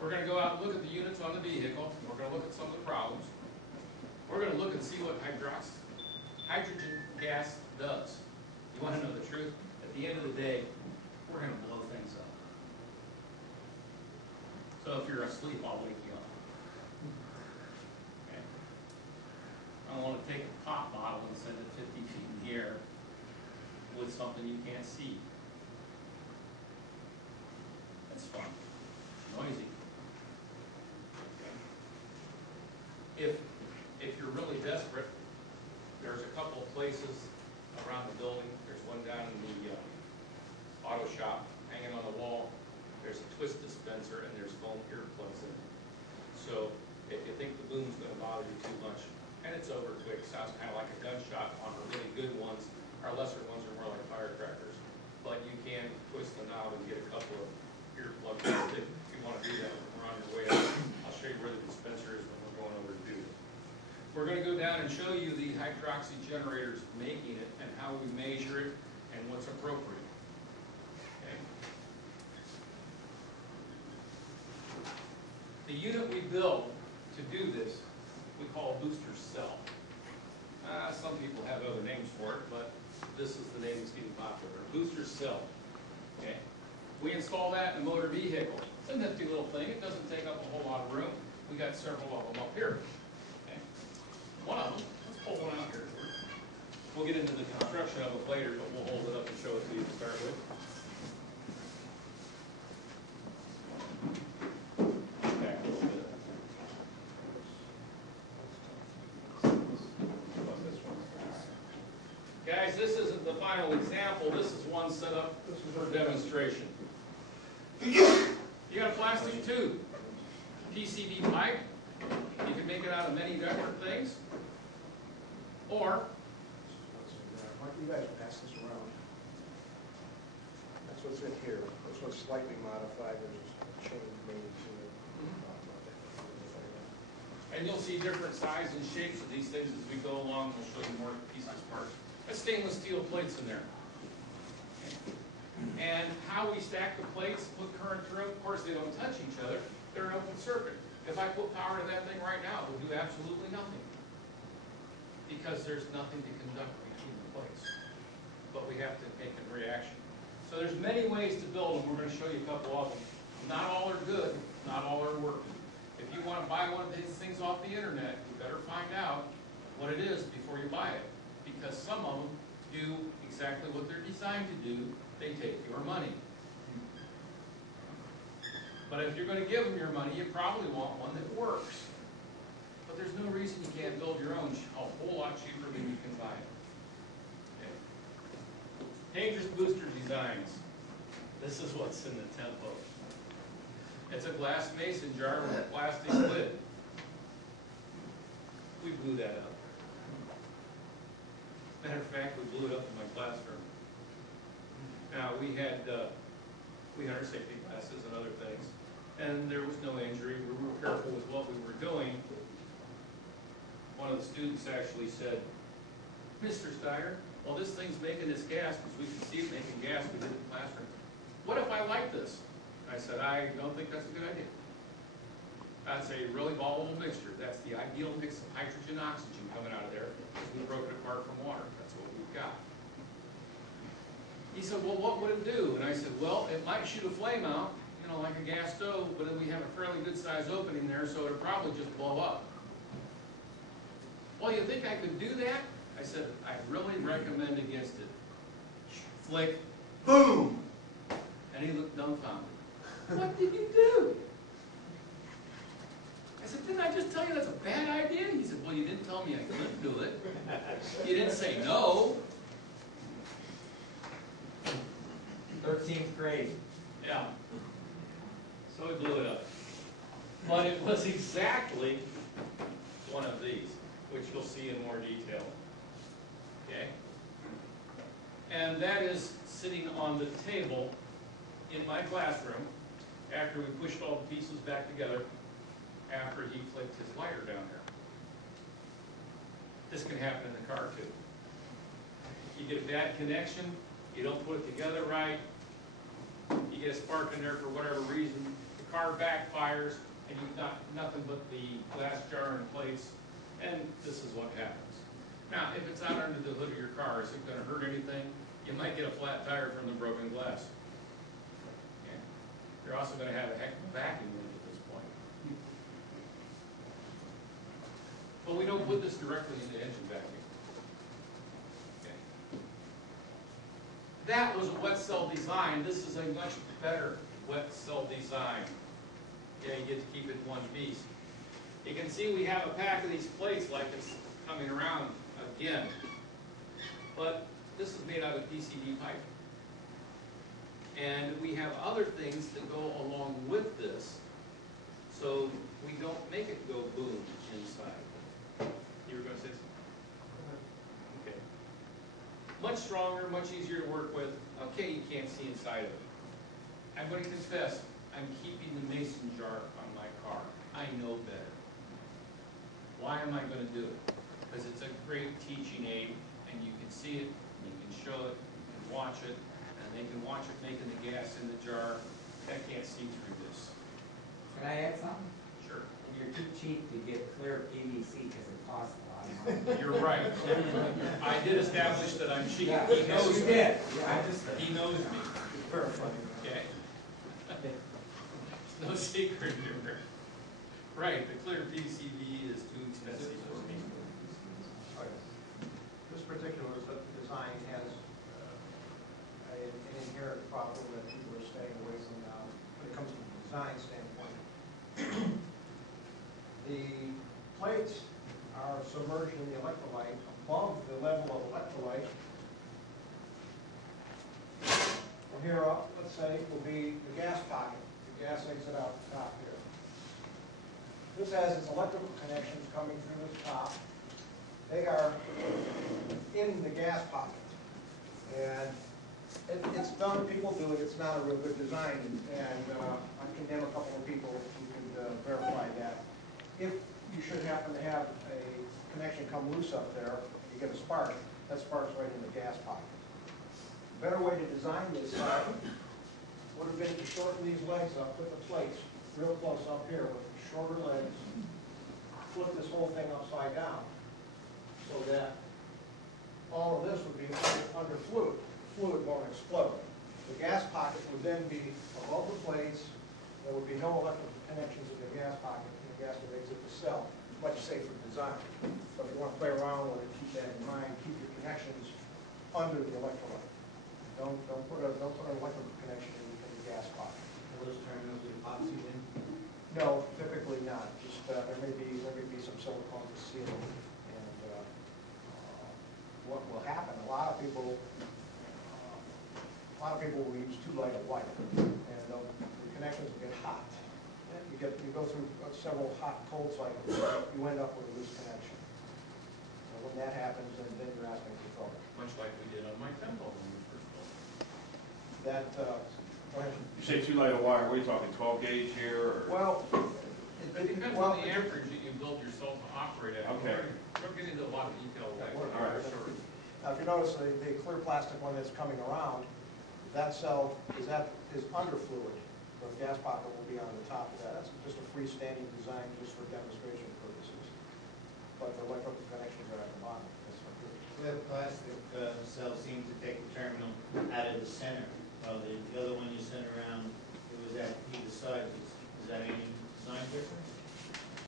We're going to go out and look at the units on the vehicle. We're going to look at some of the problems. We're going to look and see what hydrogen gas does. You want to know the truth? At the end of the day, we're going to blow things up. So if you're asleep, I'll wake you up. Okay. I don't want to take a pop bottle and send it 50 feet in the air with something you can't see. That's fun. It's noisy. Okay. If you're really desperate, there's a couple of places around the building. There's one down in the auto shop, hanging on the wall. There's a twist dispenser and there's foam earplugs in it. So if you think the boom's going to bother you too much, and it's over quick, sounds kind of like a gunshot on the really good ones. Our lesser ones are more like firecrackers. But you can twist the knob and get a couple of earplugs if you want to do that when we're on your way out. I'll show you where the dispenser is when we're going over to do it. We're going to go down and show you the hydroxy generators making it and how we measure it and what's appropriate. Okay. The unit we build to do this, we call a booster cell. Some people have other names for it, but this is the name that's getting popular, a booster cell. Okay. We install that in a motor vehicle. It's a nifty little thing. It doesn't take up a whole lot of room. We got several of them up here. Okay. One of them, let's pull one out here. We'll get into the construction of it later, but we'll hold it up and show it to you to start with. Back a little bit. Guys, this isn't the final example. This is one set up for demonstration. You got a plastic tube, PCV pipe. You can make it out of many different things. Or, why don't you guys pass this around? That's what's in here. This one's slightly modified. There's a chain made to it. and you'll see different sizes and shapes of these things as we go along. We'll show you more pieces parts. That's stainless steel plates in there. And how we stack the plates, put current through them, of course they don't touch each other. They're an open circuit. If I put power to that thing right now, it will do absolutely nothing. Because there's nothing to conduct between the plates. But we have to make a reaction. So there's many ways to build them. We're going to show you a couple of them. Not all are good. Not all are working. If you want to buy one of these things off the internet, you better find out what it is before you buy it. Because some of them do exactly what they're designed to do. They take your money. But if you're going to give them your money, you probably want one that works. But there's no reason you can't build your own a whole lot cheaper than you can buy it. Okay. Dangerous booster designs. This is what's in the tempo. It's a glass mason jar with a plastic lid. We blew that up. Matter of fact, we blew it up in my classroom. Now, we had our safety glasses and other things, and there was no injury. We were careful with what we were doing. One of the students actually said, "Mr. Styer, well, this thing's making this gas because we can see it making gas. We did it in the classroom. What if I like this?" I said, "I don't think that's a good idea. That's a really volatile mixture. That's the ideal mix of hydrogen and oxygen coming out of there. We broke it apart from water. That's what we've got." He said, "Well, what would it do?" And I said, "Well, it might shoot a flame out, you know, like a gas stove, but then we have a fairly good sized opening there, so it'll probably just blow up." "Well, you think I could do that?" I said, "I really recommend against it." Flick, boom! And he looked dumbfounded. "What did you do?" I said, "Didn't I just tell you that's a bad idea?" He said, "Well, you didn't tell me I couldn't do it. You didn't say no." 13th grade. Yeah. So we blew it up. But it was exactly one of these, which you'll see in more detail. Okay? And that is sitting on the table in my classroom after we pushed all the pieces back together after he flicked his lighter down there. This can happen in the car too. You get a bad connection, you don't put it together right, you get a spark in there for whatever reason, the car backfires, and you've got nothing but the glass jar in place, and this is what happens. Now, if it's out under the hood of your car, is it gonna hurt anything? You might get a flat tire from the broken glass. Okay. You're also gonna have a heck of a vacuum leak at this point. But we don't put this directly in the engine vacuum. Okay. That was a wet cell design. This is a much better wet cell design. Yeah, you get to keep it in one piece. You can see we have a pack of these plates like it's coming around again. But this is made out of PCD pipe. And we have other things that go along with this, so we don't make it go boom inside. You were going to say something? Okay. Much stronger, much easier to work with. Okay, you can't see inside of it. I'm going to confess, I'm keeping the mason jar on my car. I know better. Why am I going to do it? Because it's a great teaching aid, and you can see it, and you can show it, you can watch it, and they can watch it making the gas in the jar. I can't see through this. Can I add something? Sure. You're too cheap to get clear PVC because it costs a lot of money. You're right. I did establish that I'm cheap. Yeah, He knows you me. did. Yeah, I just, He knows me. Verifying. Okay? No secret here. Right, the clear PCB is too expensive for me. This particular design has an inherent problem that people are staying away from now when it comes to the design standpoint. The plates are submerged in the electrolyte above the level of electrolyte. From here up, let's say, will be the gas pocket. The gas exit out the top here. This has its electrical connections coming through this top. They are in the gas pocket. And it's done, people do it, it's not a real good design, and I condemn a couple of people who could verify that. If you should happen to have a connection come loose up there, you get a spark, that spark's right in the gas pocket. A better way to design this would have been to shorten these legs up, put the plates real close up here with shorter legs, flip this whole thing upside down so that all of this would be under fluid. Fluid won't explode. The gas pocket would then be above the plates. There would be no electrical connections in the gas pocket, and the gas would exit the cell. Much safer design. So if you want to play around with it, keep that in mind. Keep your connections under the electrolyte. Don't put an electrical connection in the gas pocket. Are those terminals epoxy in? No, typically not. Just there may be some silicone to seal it. And what will happen? A lot of people will use too light a wire, and the connections will get hot. And you go through several hot cold cycles, you end up with a loose connection. So when that happens, then you're asking for trouble. Much like we did on my tempo when we first built it. That go ahead. You say too light a wire, what are you talking, 12 gauge here, or? Well, It depends on the amperage that you build yourself to operate at. Okay. We're getting into a lot of detail right All right. Sure. Now, if you notice the clear plastic one that's coming around, that cell is under fluid. The gas pocket will be on the top of that. That's just a freestanding design just for demonstration purposes. But the electrical connections are at the bottom. The plastic cell seemed to take the terminal out of the center, while the other one you sent around, it was at either side. Is that any design difference?